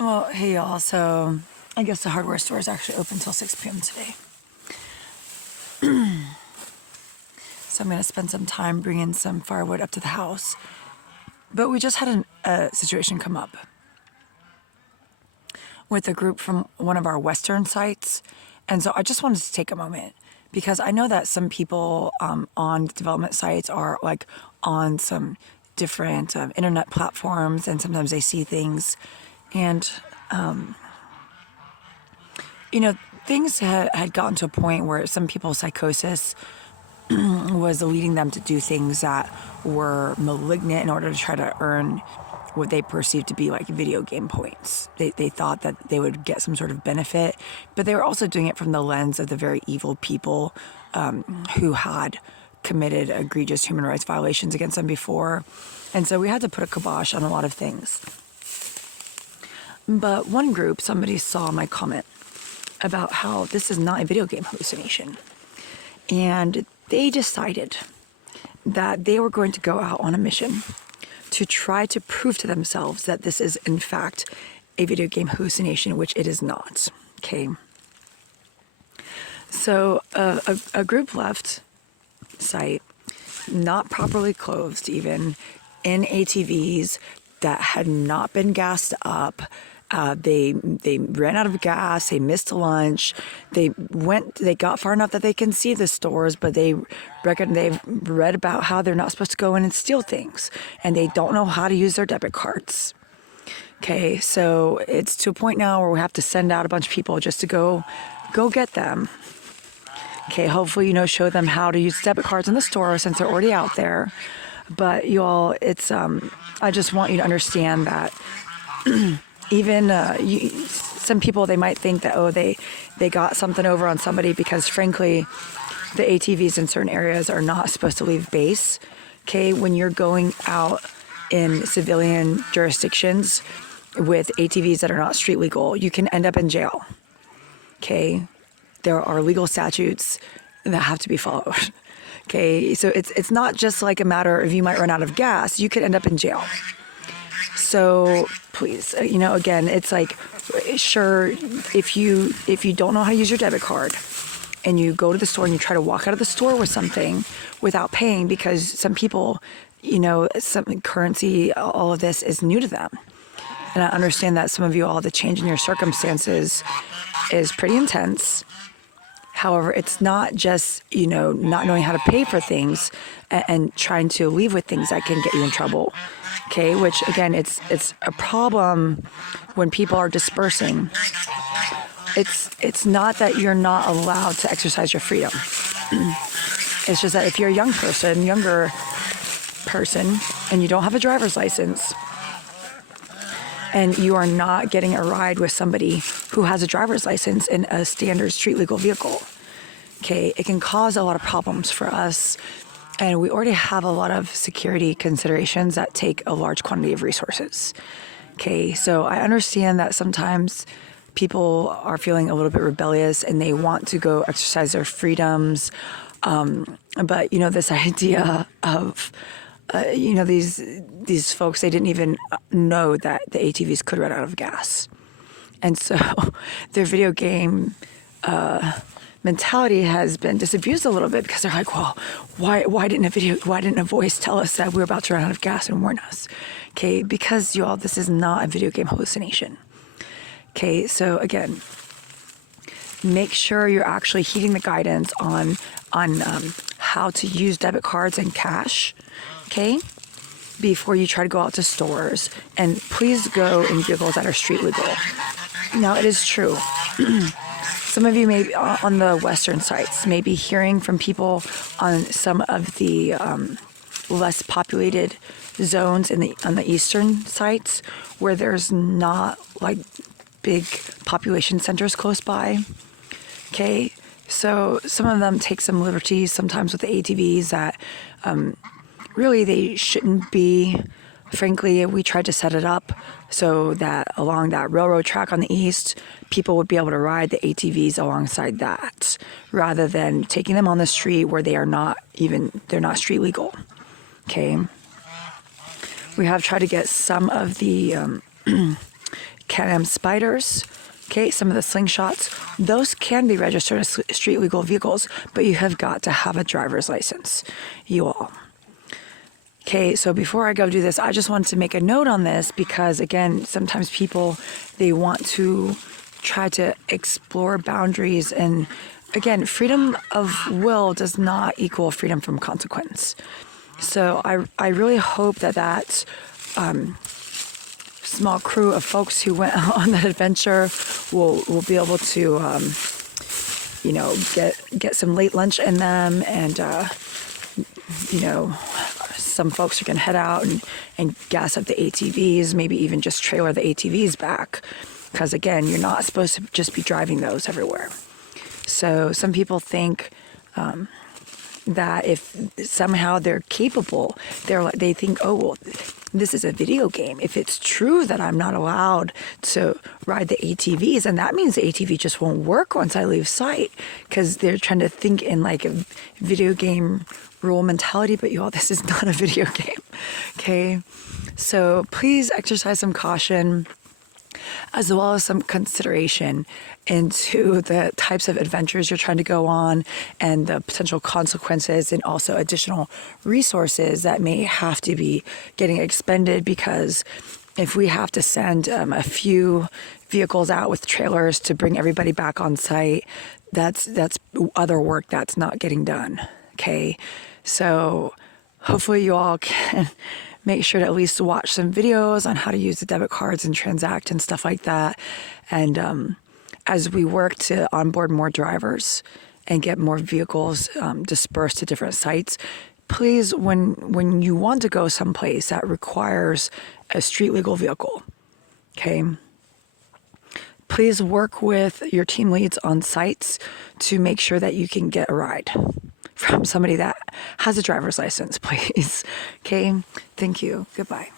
Well, hey y'all. So I guess the hardware store is actually open till 6 p.m. today. So I'm going to spend some time bringing some firewood up to the house. But we just had a situation come up with a group from one of our Western sites. And so I just wanted to take a moment because I know that some people on development sites are like on some different internet platforms, and sometimes they see things. And things had gotten to a point where some people's psychosis was leading them to do things that were malignant in order to try to earn what they perceived to be like video game points. They thought that they would get some sort of benefit, but they were also doing it from the lens of the very evil people who had committed egregious human rights violations against them before. And so we had to put a kibosh on a lot of things. But one group, somebody saw my comment about how this is not a video game hallucination. And they decided that they were going to go out on a mission to try to prove to themselves that this is, in fact, a video game hallucination, which it is not. Okay. So a group left site, not properly clothed even, in ATVs that had not been gassed up. They ran out of gas. They missed lunch. They got far enough that they can see the stores, but they've read about how they're not supposed to go in and steal things, and they don't know how to use their debit cards. Okay, so it's to a point now where we have to send out a bunch of people just to go get them. Okay, hopefully, show them how to use debit cards in the store since they're already out there. But you all, it's I just want you to understand that. Even some people, they might think that, they got something over on somebody because, frankly, the ATVs in certain areas are not supposed to leave base. Okay, when you're going out in civilian jurisdictions with ATVs that are not street legal, you can end up in jail. Okay, there are legal statutes that have to be followed. Okay, so it's not just like a matter of you might run out of gas, you could end up in jail. So please, again, it's like, sure, if you don't know how to use your debit card and you go to the store and you try to walk out of the store with something without paying, because some people, some currency, all of this is new to them. And I understand that some of you all, the change in your circumstances is pretty intense. However, it's not just, not knowing how to pay for things and trying to leave with things that can get you in trouble. Okay, which again, it's a problem when people are dispersing. It's not that you're not allowed to exercise your freedom. It's just that if you're a younger person, and you don't have a driver's license, and you are not getting a ride with somebody who has a driver's license in a standard street legal vehicle, okay, it can cause a lot of problems for us. And we already have a lot of security considerations that take a large quantity of resources. Okay, so I understand that sometimes people are feeling a little bit rebellious and they want to go exercise their freedoms. But, this idea of, these folks, they didn't even know that the ATVs could run out of gas. And so their video game mentality has been disabused a little bit because they're like, well, why didn't a voice tell us that we were about to run out of gas and warn us? Okay, because y'all, this is not a video game hallucination. Okay, so again, make sure you're actually heeding the guidance on how to use debit cards and cash. Okay, before you try to go out to stores, and please go in vehicles that are street legal. Now, it is true. Some of you may on the Western sites may be hearing from people on some of the less populated zones on the Eastern sites where there's not like big population centers close by. Okay, so some of them take some liberties sometimes with the ATVs that really they shouldn't be. Frankly, we tried to set it up so that along that railroad track on the east, people would be able to ride the ATVs alongside that, rather than taking them on the street where they're not street legal. Okay. We have tried to get some of the Can-Am Spyders, okay, some of the Slingshots, those can be registered as street legal vehicles, but you have got to have a driver's license, you all. Okay, so before I go do this, I just wanted to make a note on this because, again, sometimes people, they want to try to explore boundaries. And again, freedom of will does not equal freedom from consequence. So I really hope that small crew of folks who went on that adventure will be able to, get some late lunch in them, and some folks are going to head out and gas up the ATVs, maybe even just trailer the ATVs back, because again, you're not supposed to just be driving those everywhere. So some people think that if somehow they're capable, they think, oh, well, this is a video game. If it's true that I'm not allowed to ride the ATVs, and that means the ATV just won't work once I leave sight, because they're trying to think in like a video game rule mentality. But you all, this is not a video game, okay? So please exercise some caution, as well as some consideration into the types of adventures you're trying to go on and the potential consequences, and also additional resources that may have to be getting expended, because if we have to send a few vehicles out with trailers to bring everybody back on site, that's other work that's not getting done, okay? So hopefully you all can make sure to at least watch some videos on how to use the debit cards and transact and stuff like that. And as we work to onboard more drivers and get more vehicles dispersed to different sites, please, when you want to go someplace that requires a street legal vehicle, okay, please work with your team leads on sites to make sure that you can get a ride from somebody that has a driver's license, please. Okay, thank you. Goodbye.